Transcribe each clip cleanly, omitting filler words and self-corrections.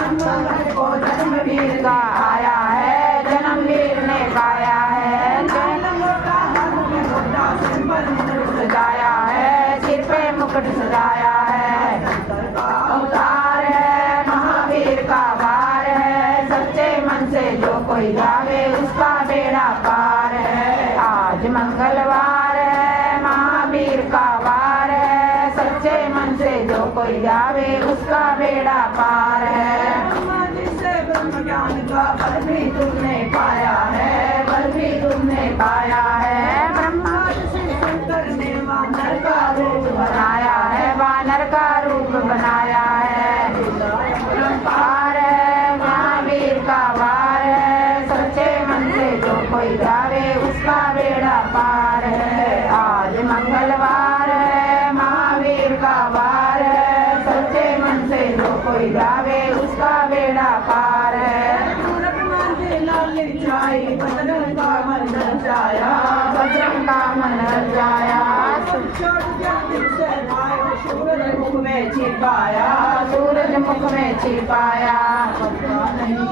को जन्मवीर का आया है, जन्मवीर ने पाया है। सजाया है, सिर पे मुकुट सजाया है, अवतार है महावीर का वार है। सच्चे मन से जो कोई जावे उसका बेड़ा पार है। आज मंगलवार है, महावीर का वार है। सच्चे मन से जो कोई जावे उसका बेड़ा पार है। ब्रह्म ज्ञान का बल भी तुमने पाया है, बल भी तुमने पाया है। ब्रह्मा से शंकर ने वानर का रूप बनाया है, वानर का रूप बनाया है। पार है महावीर का वार है। सच्चे मन से जो कोई जावे उसका बेड़ा पार है। आज मंगलवार है, महावीर का वार है। सच्चे मन से जो कोई जावे उसका बेड़ा पार है। बजरंग का मन जाया, बजरंग का मन जाया। सूरज मुख में छिपाया, सूरज मुख में छिपाया।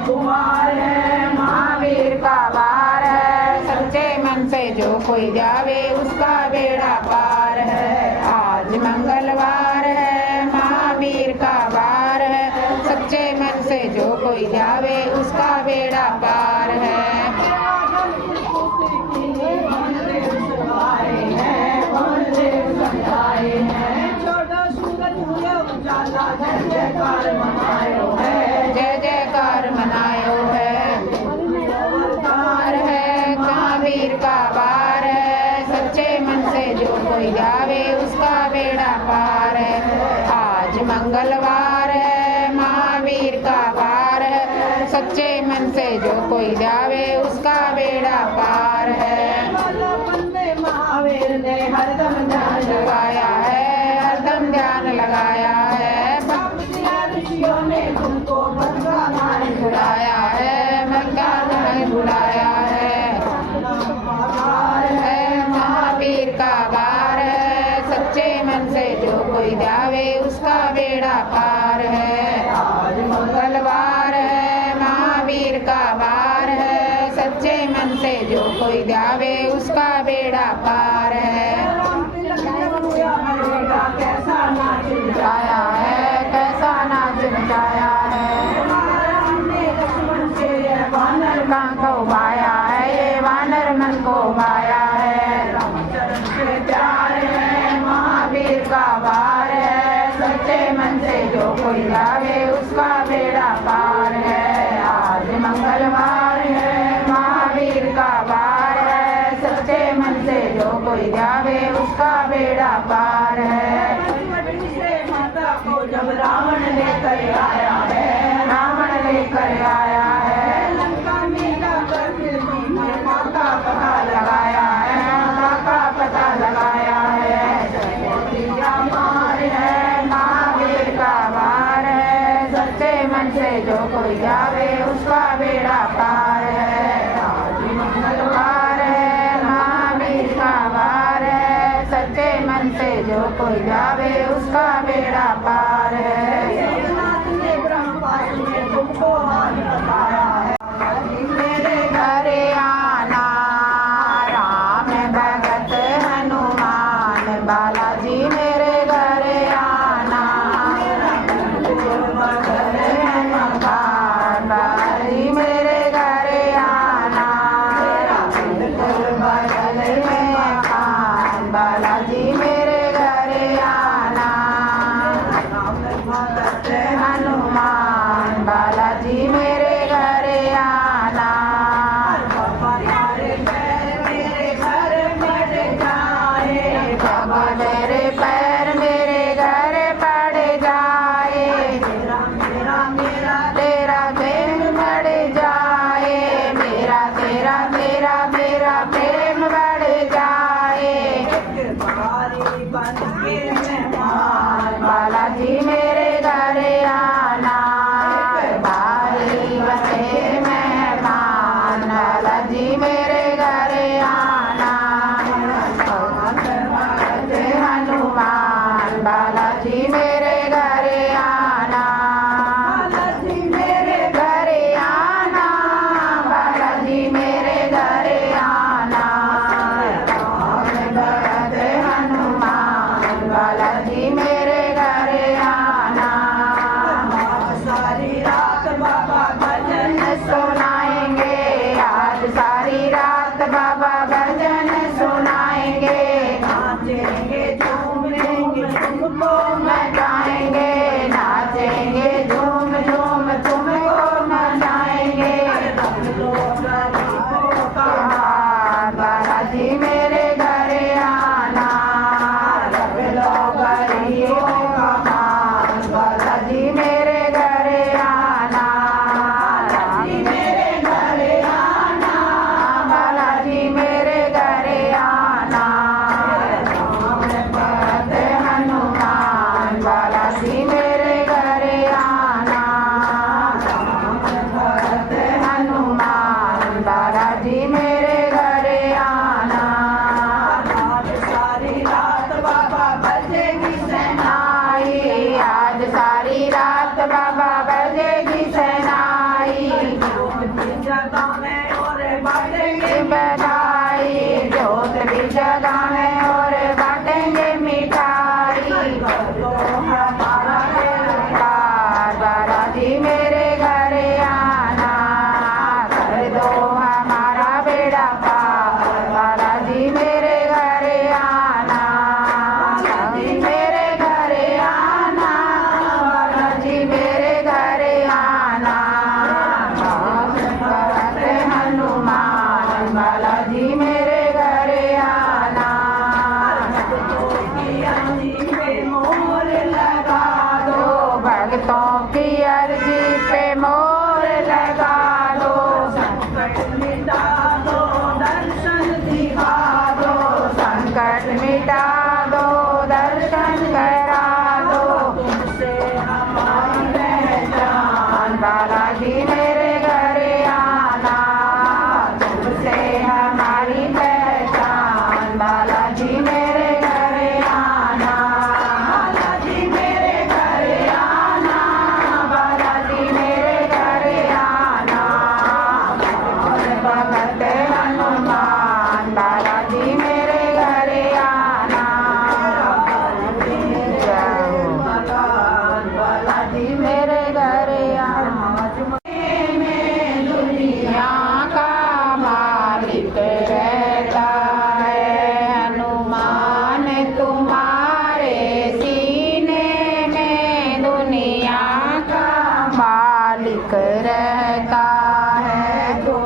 कुमार है महावीर का वार है। सच्चे मन से जो कोई जावे उसका बेड़ा पार है। आज मंगलवार है, महावीर का वार है। सच्चे मन से जो कोई जावे उसका बेड़ा पार है। जय जयकार मनायो है, जय जयकार मनायो है। अवतार है महावीर का वार है। सच्चे मन से जो कोई जावे उसका बेड़ा पार है। आज मंगलवार है, महावीर का वार है। सच्चे मन से जो कोई जावे उसका बेड़ा पार है। महावीर ने हरदम ध्यान लगाया है, हरदम ध्यान लगाया है। ऋषियों ने तुमको बंगा गान बुलाया है, बंगा गान बुलाया है। महावीर का वार है। सच्चे मन से जो कोई जावे उसका बेड़ा पार है। आज मंगलवार है, महावीर का वार है। सच्चे मन से जो कोई जावे उसका बेड़ा पार है। कैसा नाच नचाया है, कैसा नाच नचाया है। लक्ष्मण से ये वानर कान को भाया है, ये वानर मन को भाया है। रामचरण से प्यार है, महावीर का वार है। सच्चे मन से जो कोई जावे उसका बेड़ा पार है। आज मंगलवार है, महावीर का वार है। सच्चे मन से जो कोई जावे उसका बेड़ा पार है। माता को जब रावण लेकर आया है, रावण लेकर आया है। लंका में जाकर माता का पता लगाया है, माता का पता लगाया है। मार है महावीर का वार है। सच्चे मन से जो कोई जावे उसका बेड़ा पार है। आज मंगलवार है, महावीर का वार है। सच्चे मन से जो कोई जावे उसका बेड़ा पार है। तुमको बताया है मेरे घरे आना, राम भगत हनुमान। बालाजी मेरे घरे आना, बालाजी मेरे घरे आना। बालाजी मेरे घरे आना, हनुमान। बालाजी मेरे घरे आना। बाबा तेरे पैर मेरे घर पड़ जाए, बाबा तेरे पैर मेरे घर पड़ जाए। तेरा मेरा मेरा तेरा प्रेम बढ़ जाए, मेरा तेरा तेरा मेरा प्रेम बढ़ जाए। बन के मेहमान बालाजी मेरे घरे आना, बारी मालिक रहता है। जो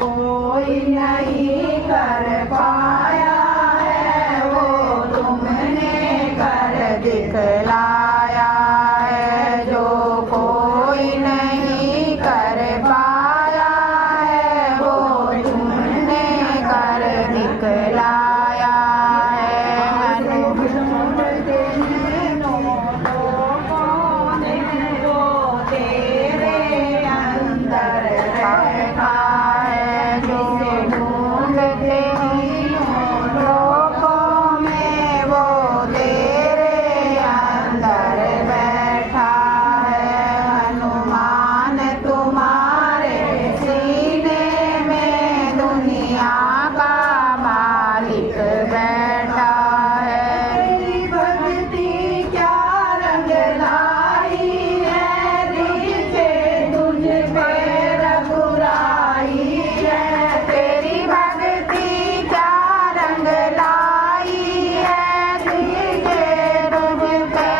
कोई नहीं कर पाया है वो तुमने कर दिखलाया है। जो कोई नहीं कर पाया है वो तुमने कर दिखलाया है। तेरे अंदर रखा है। जो ढूंढते लोगों में वो तेरे अंदर बैठा है। हनुमान तुम्हारे सीने में दुनिया का मालिक बैठा है। तेरी भक्ति क्या रंग लाई है, दिल से तुझ पे रघुराई है। तेरी भक्ति क्या रंग लाई है, दिल से तुझ पे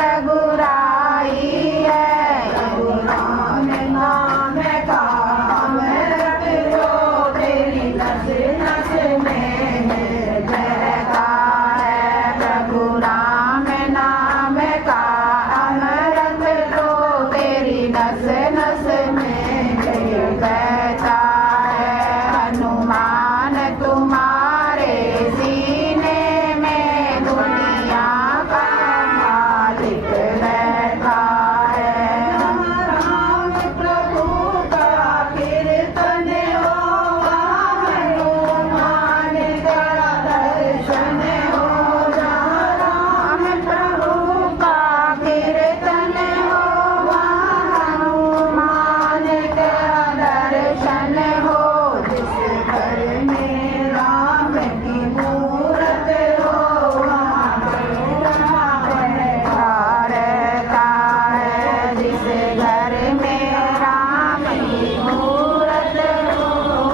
रघुराई है। रघुराम नाम का अमृत जो तेरी नस नस में बहता है। प्रभु राम नाम का अमृत जो तेरी नस नस में बहता है। हनुमान तुम्हारे सीने में दुनिया का मालिक रहता है। राम प्रभु का कीर्तन होगा, हनुमान तेरा दर्शन होगा। राम प्रभु का कीर्तन होगा, हनुमान तेरा दर्शन हो। जिस घर में राम की मूरत हो वहाँ रहता है। जिस घर में राम की मूरत हो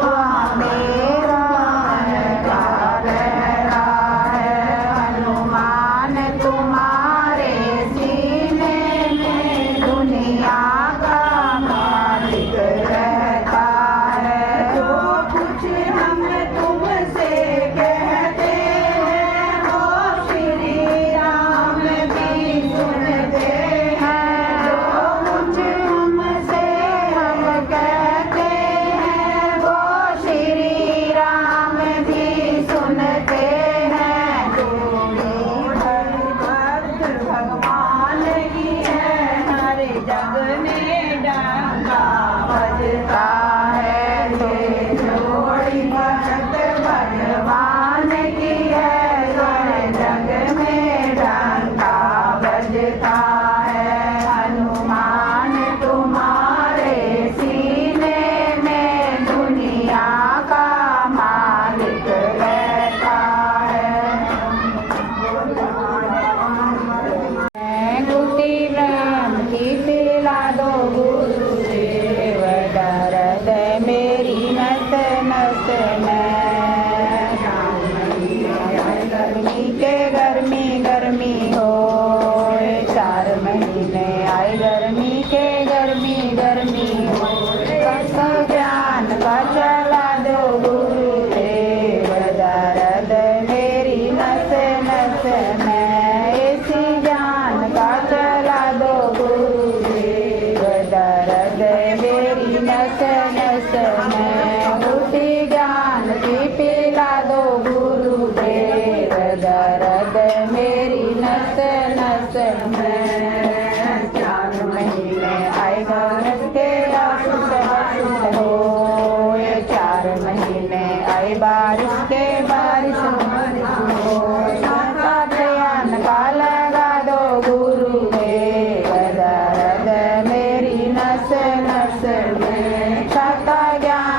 वहाँ मेरा रहता है। हनुमान तुम्हारे सीने में दुनिया का मालिक रहता है। जो कुछ हम तुमसे कहते हैं वो श्री राम भी सुनते हैं। जो कुछ हमसे हम कहते हैं वो श्री राम भी सुनते हैं। भक्त भगवान की है, हर जग में डंका बजता है। जोड़ी भक्त भगवान की है, हर जग में डंका बजता है। हनुमान तुम्हारे सीने में दुनिया का मालिक रहता है। गुटी राम की पिला दो गुरुदेव, दर्द मेरी नस नस में। गर्मी के गर्मी गर्मी हो, 4 महीने आए गर्मी के गर्मी गर्मी हो। कसो ज्ञान का चला दो गुरुदेव, दर्द मेरी नस नस में। इसी ज्ञान का चला दो गुरुदेव, दर्द मेरी नस नस में। उसी ज्ञान की पिला दो गुरुदेव, दर्द मेरी नस नस में। 4 महीने आएगा के आशीष आशीष हो, 4 महीने आए बारिश के बारिश हो। का ध्यान का लगा दो गुरुदेव, दर्द मेरी नस नस में। का ज्ञान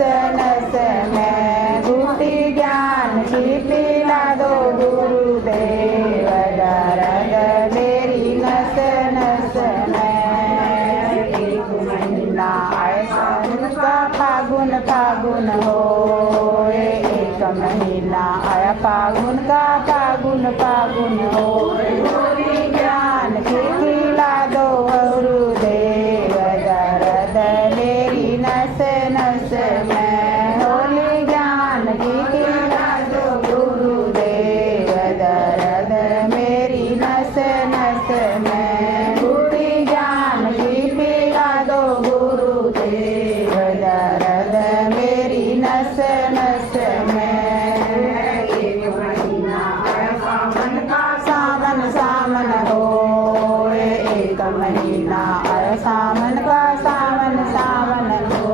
नस में घुटी ज्ञान की पिला दो गुरुदेव दर्द मेरी नस नस में। एक महीना ऐसा उनका फागुन फागुन हो, एक महीना आया फागुन का फागुन फागुन हो। होली ज्ञान की खिला दो गुरुदेव दर्द मेरी नस नस में। होली ज्ञान की खिला दो गुरुदेव दर्द मेरी नस नस में। होली ज्ञान की पिला दो गुरुदेव दर्द मेरी नस नस में। एक महीना सावन का सावन सावन हो, एक महीना सावन का सावन सावन हो।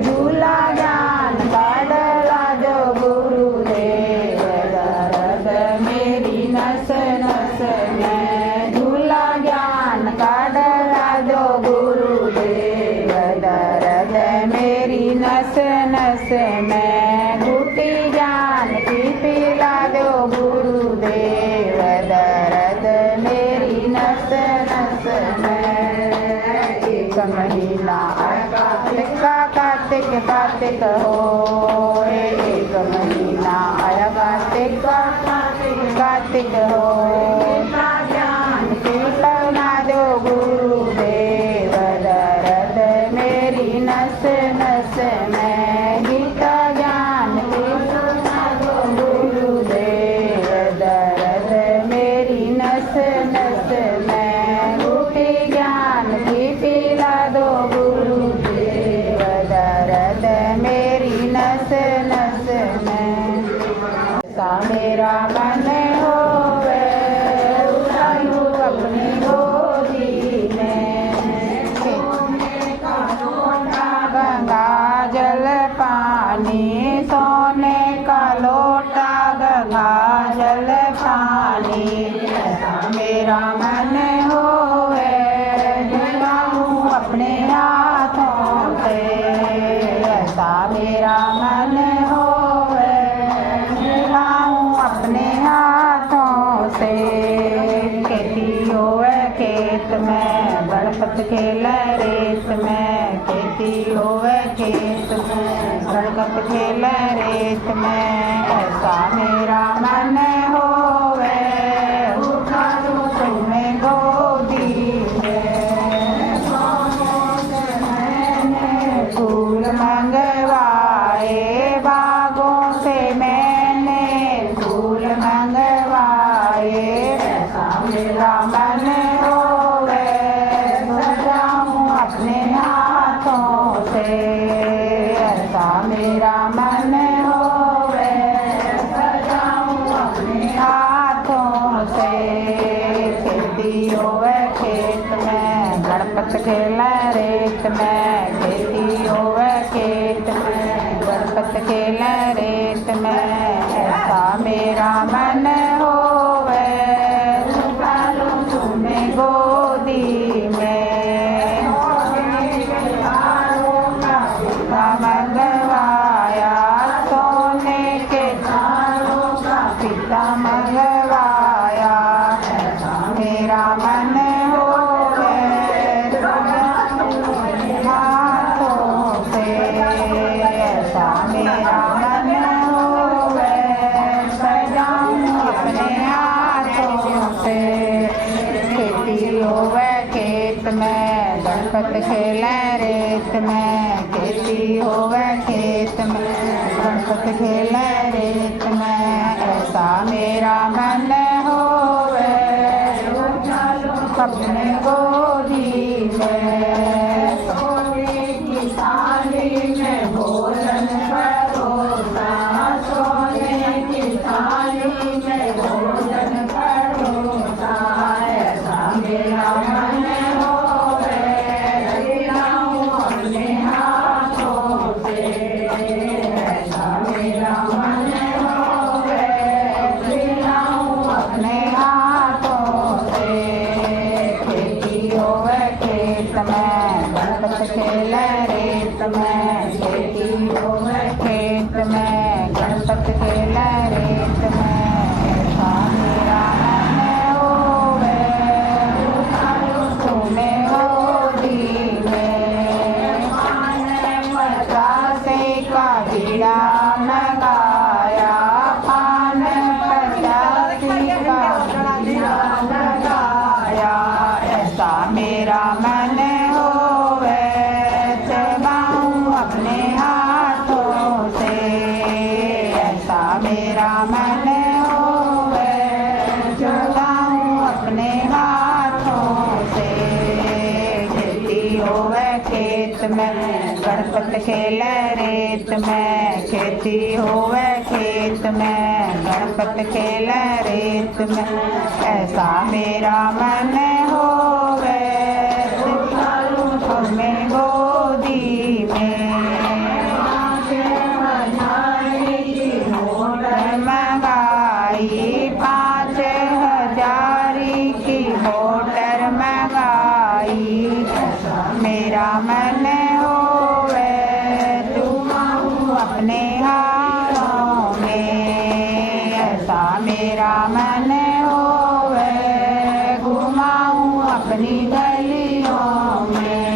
झूला ज्ञान का डला जो गुरुदेव दर्द मेरी नस नस में। झूला ज्ञान का डला जो गुरुदेव दर्द मेरी नस नस में। घुटी ज्ञान की पिला दो गुरुदेव दर्द मेरी नस नस में। एक महीना कार्तिक कार्तिक हो, एक महीना आया कार्तिक कार्तिक हो। ज्ञान की पिला दो गुरुदेव दर्द मेरी नस नस में। गीता ज्ञान की पिला दो गुरुदेव दर्द मेरी नस नस में। घुटी ज्ञान की पिला दो गुरुदेव दर्द मेरी नस नस में। सा मेरा मन होवे उठा लूं अपनी गोदी में। गंगा जल पानी सोने का लोटा, गंगा जल पानी मेरा मन होवे दिलाऊं अपने हाथों से। ऐसा मेरा मन होवे दिलाऊं अपने हाथों से। खेती होवे खेत में गणपत खेले रेत में। खेती होवे खेत में गणपत खेले रेत में। ऐसा मेरा मन होवे उठा लूं तुम्हें गोदी में। फूल मंगवाए बागों से मैंने, फूल मंगवाए। ऐसा मेरा मन होवे जाऊं अपने हाथों से। ऐसा मेरा मन होवे जाऊं अपने हाथों से। खेती होवे खेत में गणपत खेले रेत में। खेती होवे खेत में गणपत खेले रेत में। ऐसा मेरा मन होवे उठा लूं तुम्हें गोदी में। मंगवाया सोने के थालों का पिता मंगवाया। मेरा मन होवे हाथों से। ऐसा मेरा मन होवे सजाऊं अपने हाथों से। खेती होवे खेत में गणपत खेले रेत में। खेती होवे खेत में गणपत खेले रेत में। ऐसा मेरा मन होवे उठा लूं अपने गोदी में। सोने की थाली में भोजन परोसा, सोने की थाली में भोजन परोसा। ऐसा मेरा मन होवे दिलाऊं अपने हाथों से। ऐसा मेरा मन होवे दिलाऊं अपने हाथों से। खेती होवे राम गाया पान पचासी का गाया ऐसा मेरा मन होवे चबाऊं अपने हाथों से ऐसा मेरा मन होवे चबाऊं अपने हाथों से खेती होवे खेत में गणपत खेले रेत में खेती होवे खेत में गणपत खेले रेत में ऐसा मेरा मन होवे हमें गोदी में मंगाई 5,000 की मोटर मंगाई मेरा मन होवे घुमाऊं अपने हाथों में ऐसा मेरा मन होवे घुमाऊं अपनी गलियों में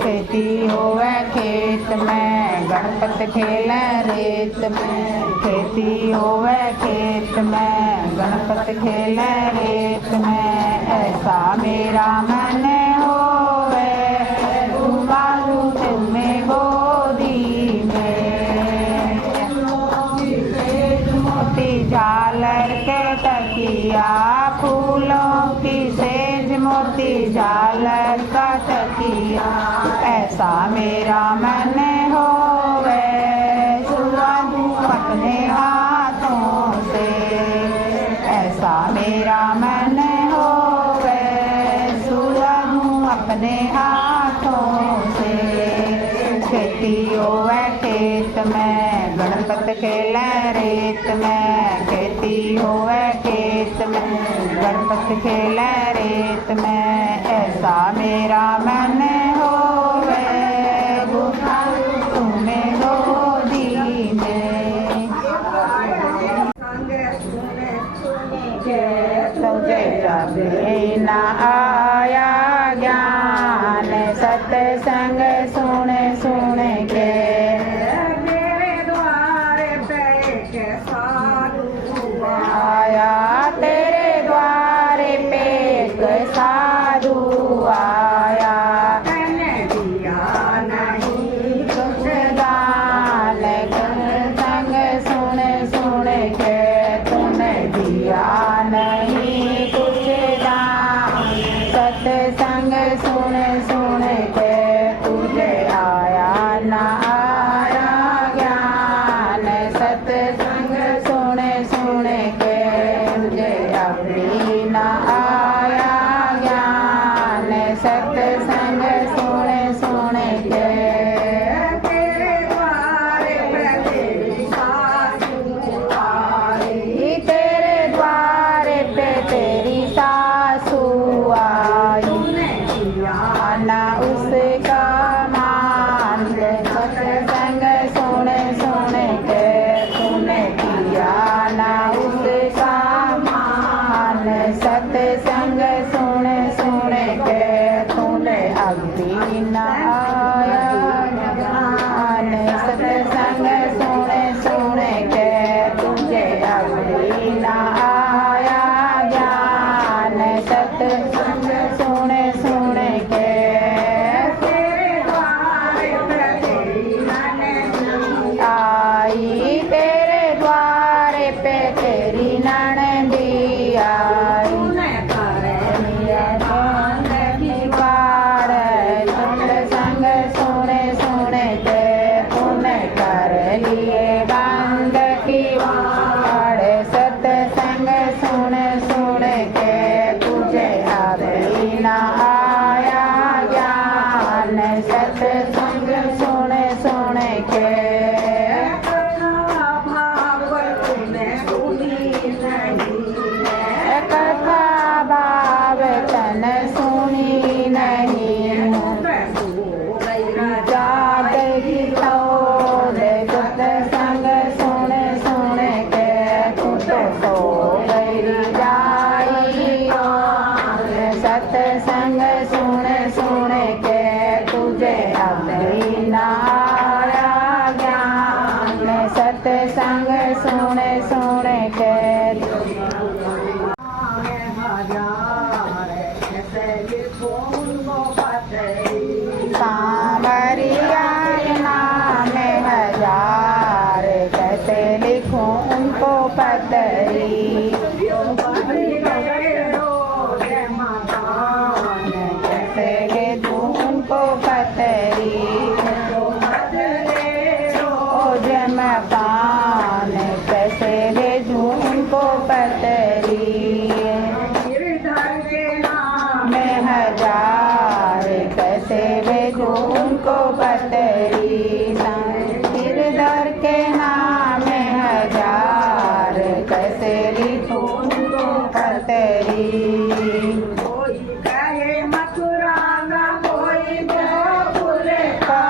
खेती होवे खेत में गणपत खेले रेत में खेती होवे खेत में गणपत खेले रेत में ऐसा मेरा मन होवे घुमाऊं तुम्हें गोदी में मोती झालर के तकिया फूलों की सेज मोती झालर का तकिया ऐसा मेरा मन होवे सुलाऊं अपने हाथों से ऐसा मेरा मन होवे सुलाऊं अपने हाथों से खेती होवे खेत में गणपत खेले रेत में खेती होवे खेत में गणपत खेले रेत में ऐसा मेरा मन होवे तुम्हें गोदी में तुझे जब न आया ज्ञान सत्संग सुन सुन के आया तेरे द्वार पे एक साधु आया दान संग सुन सुन के तूने दिया नहीं कुछ दान सत्संग सुन सुन के तुझे आया ना आया ज्ञान सत्संग सुन सुन के तुझे अभी ना आया ज्ञान सत्संग सुन सुन के तेरे द्वार पे तेरी सासू आई ना उसका मान सत्संग सुन सुन के तूने किया ना उसका मान सत्संग सुन सुन के तूने अभी ना आया ज्ञान सत्संग सुन सुन के तुझे अभी ना आया ज्ञान सत्संग सुन सुन के आई तेरे द्वार पे तेरी ननदी आई सत्संग सुन सुन के तूने कर लिए बंद की वाड़ सत्संग सुन सुन के तुझे अभी ना आया ज्ञान सत्संग सुन सुन के कथा भाव तन सुनी नहीं जात की सत्संग सुन सुन के तू तो सो गई जाई सत्संग सुन सुन के तुझे अभी ना आया ज्ञान सत्संग सुने सुने के सांवरिया के नाम हजार कैसे लिखूं उनको पतरी कैसे ले दूं उनको पतरी ओ जमकान कैसे ले दूं उनको पतरी में हजार कैसे भेजूं उनको पतरी गिरधर के नाम हजार कैसे लिखूं उनको पतरी कोई कहे मथुरा का कोई गोकुल का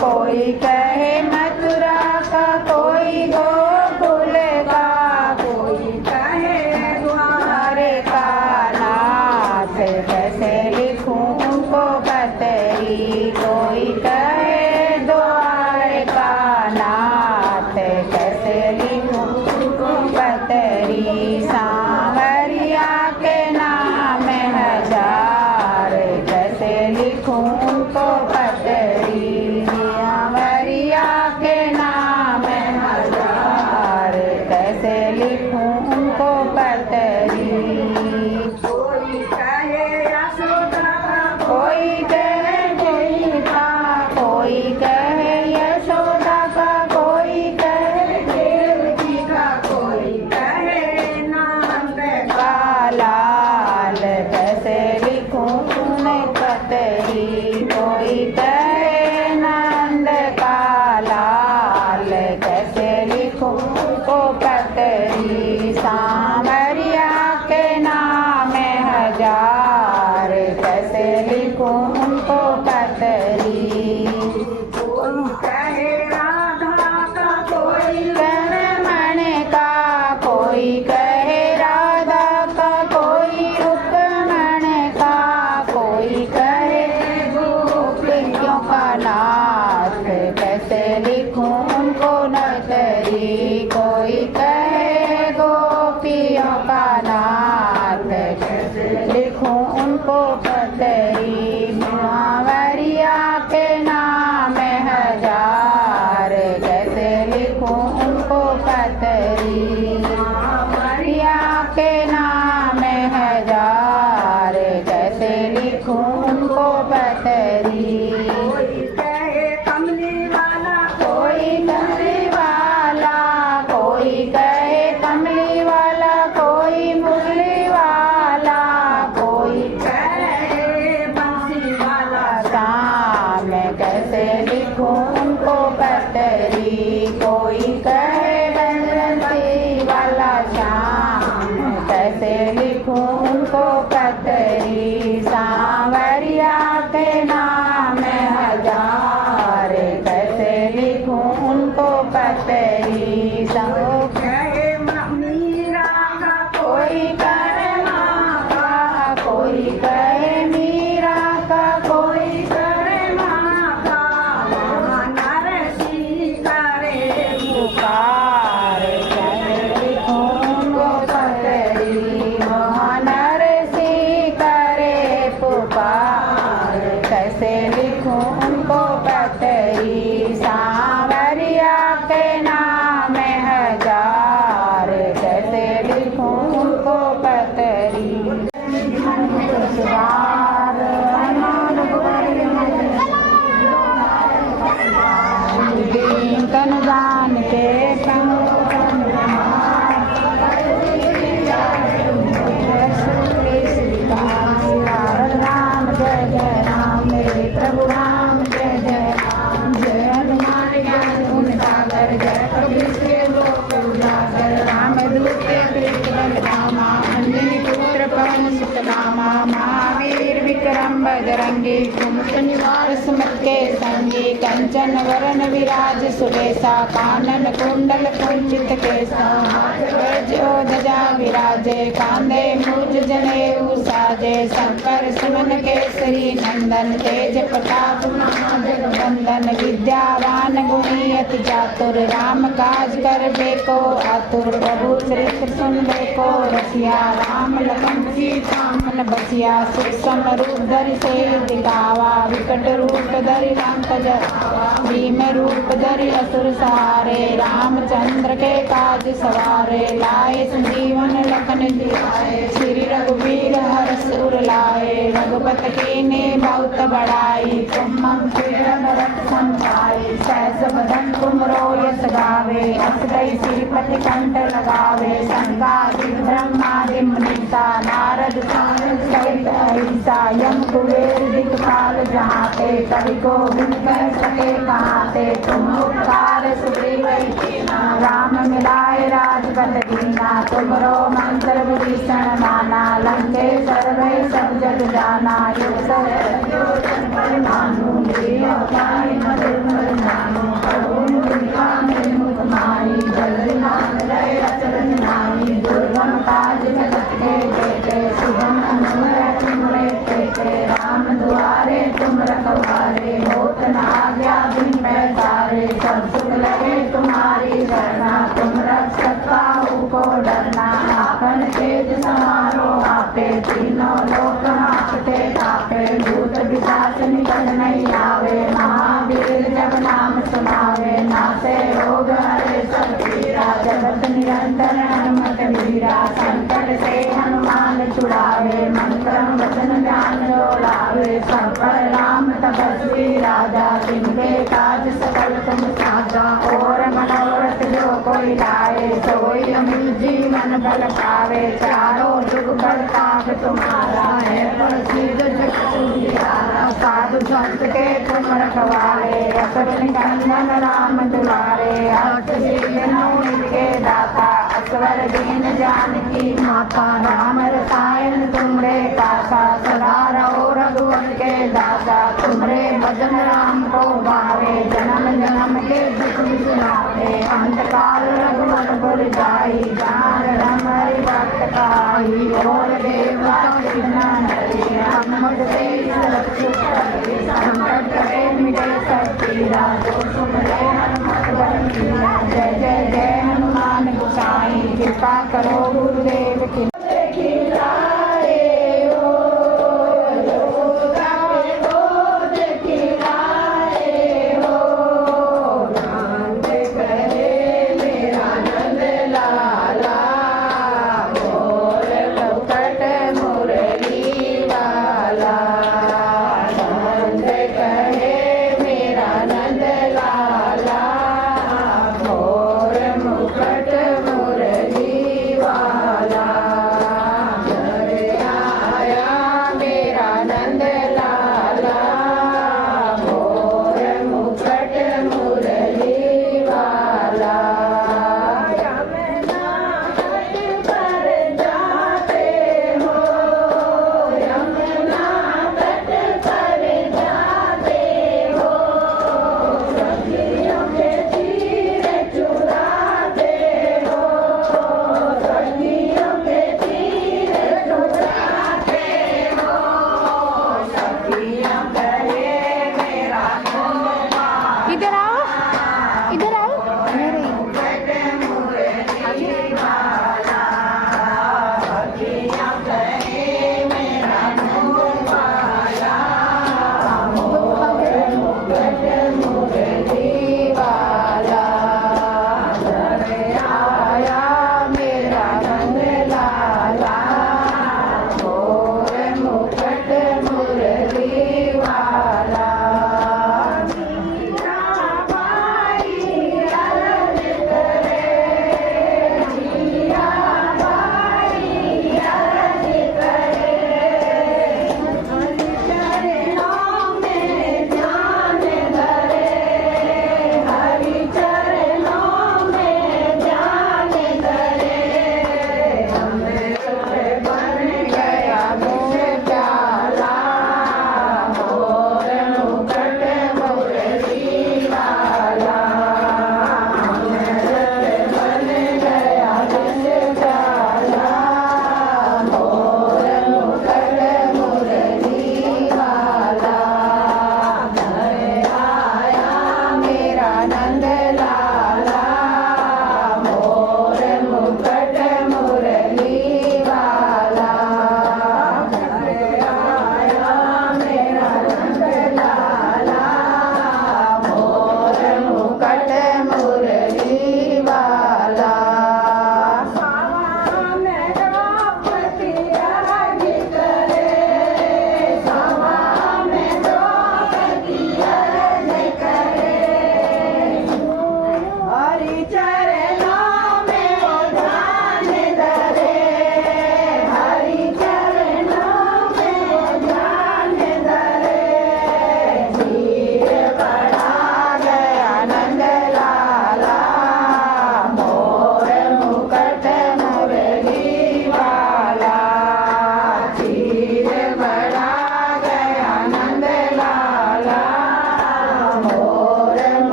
कोई कहे मथुरा का कोई गोकुल का कोई कहे द्वारे का नाथ कैसे लिखूं उनको पतरी कोई कहे द्वारे का नाथ कैसे लिखूं उनको पतरी सांवरिया के नाम हजार कैसे लिखूं उनको पतरी सांवरिया के नाम हजार कैसे लिखूं उनको पतरी कोई कहे यशोदा का कोई कहे गीता कोई कहे यशोदा का कोई कहे देवकी का कोई कहे नंद का लाल कैसे लिखूं उन्हें पतरी कोई कहे नंद का लाल कैसे लिखूं उनको पतरी सांवरिया के नाम हजार कैसे लिखूं उनको पतरी कोई कहे राधा का कोई रमण का कोई कहे राधा का कोई रुक्मण का कोई कहे गोपियों का नाथ कैसे लिखूं उनको नतरी कोई कहे गोपियों का नाथ कैसे लिखूं उनको पतरी सांवरिया के नाम हजार कैसे लिखूं उनको पतरी सांवरिया के नाम हजार कैसे लिखूं उनको पतरी कोई कहे कमली वाला कोई कमली वाला कोई कहे कमली वाला कोई मुरली वाला कोई कहे बंसी वाला शाम कैसे लिखूं उनको पतरी कोई कहे बंसी वाला शाम कैसे लिखूं उनको पतरी सांवरिया के नाम हजार कैसे लिखूं उनको पतरी कहे मीरा का कोई कहे माँ का कोई कहे मीरा का कोई कहे माँ का नरसी करे पुकार कैसे लिखूं उनको पतरी महानर सी करे पुकार कैसे लिखूं उनको पतरी सांवरिया के नाम हजार कैसे लिखूं उनको पतरी सुधार दीन तन जान के राम जय जय राम मेरे प्रभु राम जय जय राम जय हनुमान ज्ञान गुण सागर जय कबीर के लोक उजागर राम दूत के प्रीत बल रामा अंजनी पुत्र पवन सुत नामा महावीर विक्रम बजरंगी कुमकुम निवार सुमत के संगी कंचन वरण विराज सुबेसा कानन कुंडल कुंचित केसा जो ध्वजा विराजे कांधे मूज जनेऊ साजे शंकर सुमन केसरी नंदन तेज प्रताप जगवंदन विद्यावान गुणी अति चातुर राम काज कर बेको आतुर प्रभु चरित्र सुन बेको रसिया राम लखन सीता मन बसिया सूक्ष्म रूप धरि से दिखावा विकट रूप धरि लंक जरावा भीम रूप धरि असुर सहारे रामचंद्र के काज सवारे लाए संजीवन लखन जियाए श्री रघुवीर हर्ष उर लाए रघुपत कीन्ही बहुत बड़ाई तुम मम भरत सम पाई सहस बदन तुमरो यश गावे अस कई श्रीपति कंठ लगावे संकादि ब्रह्मादि मुनीसा नारद सहित अहिसा यम कुबेर दिक्पाल जहाँते कवि को बिन कह सके कहाते तुम उपकार सुग्रीव राम मिलाए राजपद दीना तुमरो मंत्र विभीषण माना लंकेश्वर भय सब जग जाना युग सहस्र मानु दुर्गम काज जगत के देते शुभम अनुग्रह तुमरे देते राम दुआरे तुम रखवारे होत न आज्ञा बिन पैसारे सब सुख लगे तुम्हारी शरणा तुम रक्षक काहू को डरना आपन तेज समारो आपे तीनों लोक नाचते कापे भूत पिशाच निकट नहीं आवे महावीर जब नाम सुनावे नासे रोग हरे सब पीरा जगत निरंतर हनुमत वीरा संकट से हनुमान छुड़ावे मंत्र वचन ज्ञान जो लावे सब पर राम तपस्वी राजा जिनके काज सकल तुम साजा और मनोरथ जो कोई लाए सोई अमित जीवन बल पावे चारों जुग प्रताप तुम्हारा है प्रसिद्ध जगत उजियारा साधु संत के तुम रखवारे असुर निकंदन राम दुलारे अष्ट सिद्धि के दाता असवर दीन जानकी माता राम रसायन तुमरे कासा सदा रहो रघुवर के दासा तुमरे भजन राम को गावे जन्म जन्म के दुख बिसरावे अंत काल रघुवर पुर जाई जहाँ हरि भक्त कहाई और देवता कृष्णा नरी हनुमत से सुरक्षित करे संकट कटे मिटे सब पीरा जो सुमरे हनुमत बल कीरा जय जय जय हनुमान गोसाई कृपा करो गुरुदेव की वाला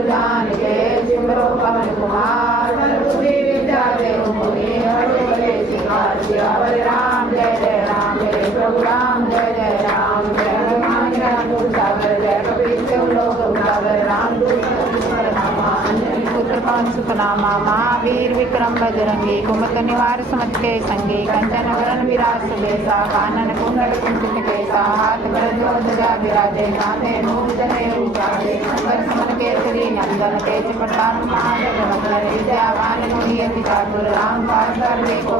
जान के सिमरो पवन कुमार बुद्धि विद्या देव मुनि हरे सिंगार सियावर राम जय राम जय प्रभु राम जय राम जय हनुमान राम सागर जय कपीश लोक उजागर राम पुत्र पवन सुतनामा महावीर विक्रम बजरंगी कुमत निवार सुमत के संगी कंचन वरण विराज सुबेसा कानन कुंडल कुंचित केसा हाथ कर जो ध्वजा विराजे कांधे मूल जने उचारे कर समन केसरी नंदन तेज प्रताप महाजगवंदन विद्यावान गुणी अति चातुर राम पाठ करने को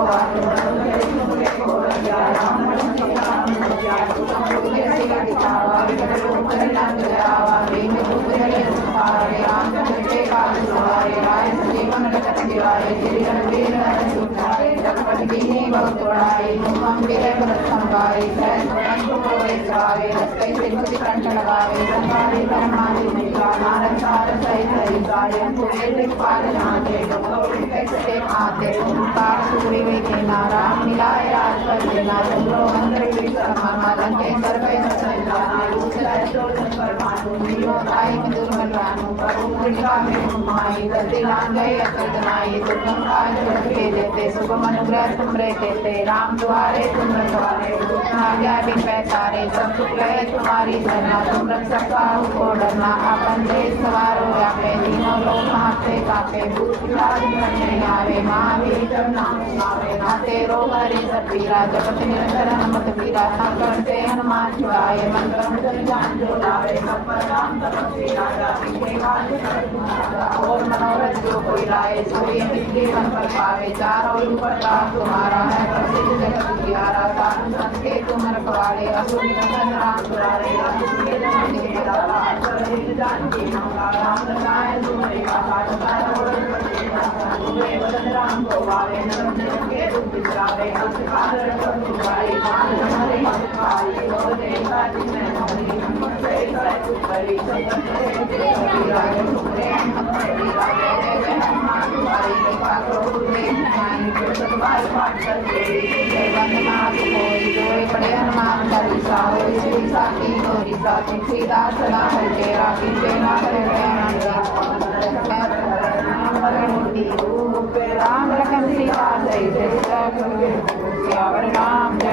नारायण मिलाए राजपद देना चंद्रो मंत्र लंकेश्वर आई दुर्गल रानू प्रभु कृपा में माई गति लांग गए अकल्पनाई दुर्गम काज के देते शुभम अनुग्रह तुम रहते राम द्वारे तुम रखवारे आज्ञा बिन पैसारे सब सुख गए तुम्हारी शरणा तुम रक्षक काहू को डरना अपन देश सवारो व्यापे तीनों लोग महाते कापे भूत पिशाच बनने आवे महावीर जब नाम सुनावे नाते रोग हरि सब पीरा जगत निरंतर हनुमत वीरा संकट से हनुमान छुड़ाए मन क्रम जान जो लावे सब पर राम तपस्वी राजा और मनोरथ जो कोई लाए सोई मिट्टी मन पर पावे चारों ऊपर राम तुम्हारा है प्रसिद्ध जगत जियारा साधु संत के तुम रखवाले असुर निकंदन राम दुलारे राम रसायन तुम्हारे का राम को भावे नरम के तुम बिसरावे अंधकार रखत तुम्हारे मान हमारे हमारे और देवता जिसमें हमारी से करे कुछ करी सब रागे तुम्हारे हमारे रागे जय हनुमान तुम्हारी कृपा करो देव नारायण को सतबार पाठ करके वंदना कोई जोए पड़े हनुमान चालीसा हो श्री साकी गौरी साथी सीतार सदा हटे राखी सेना करे राम लखन सीता सहित राम